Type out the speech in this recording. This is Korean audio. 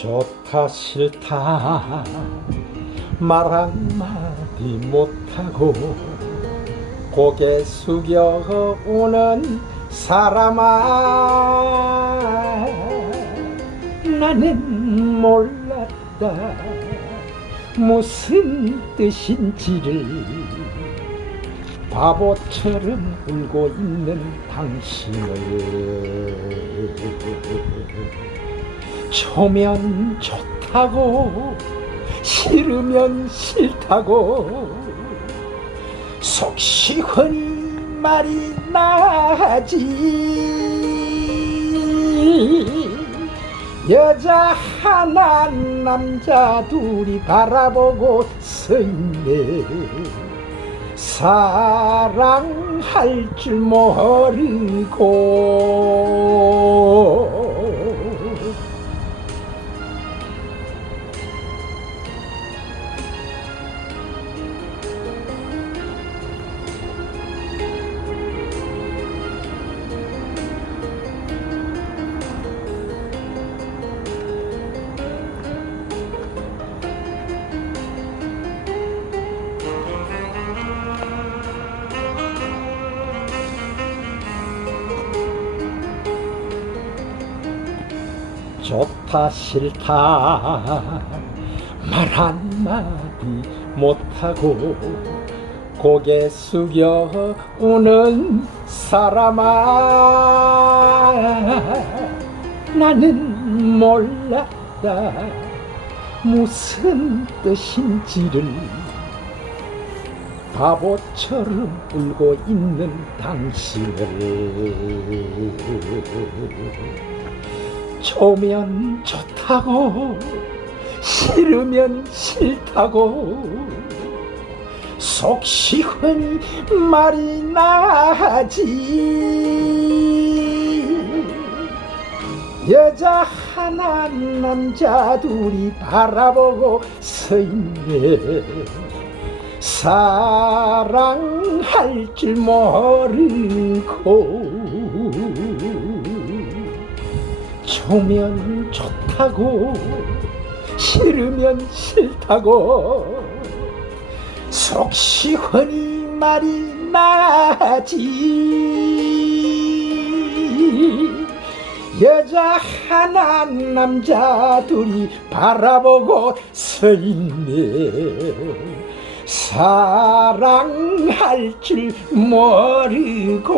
좋다 싫다. 말 한마디 못하고 고개 숙여 오는 사람아 나는 몰랐다. 무슨 뜻인지를 바보처럼 울고 있는 당신을. 좋으면 좋다고 싫으면 싫다고 속 시원히 말이 나지. 여자 하나 남자 둘이 바라보고 서 있네. 사랑할 줄 모르고 좋다 싫다. 말 한마디 못하고 고개 숙여 우는 사람아. 나는 몰랐다. 무슨 뜻인지를 바보처럼 울고 있는 당신을 좋으면 좋다고 싫으면 싫다고. 속 시원히 말이 나지. 여자 하나 남자 둘이 바라보고 서 있네. 사랑할 줄 모르고 좋으면 좋다고 싫으면 싫다고. 속 시원히 말이 나지. 여자 하나 남자 둘이 바라보고 서 있네 사랑할 줄 모르고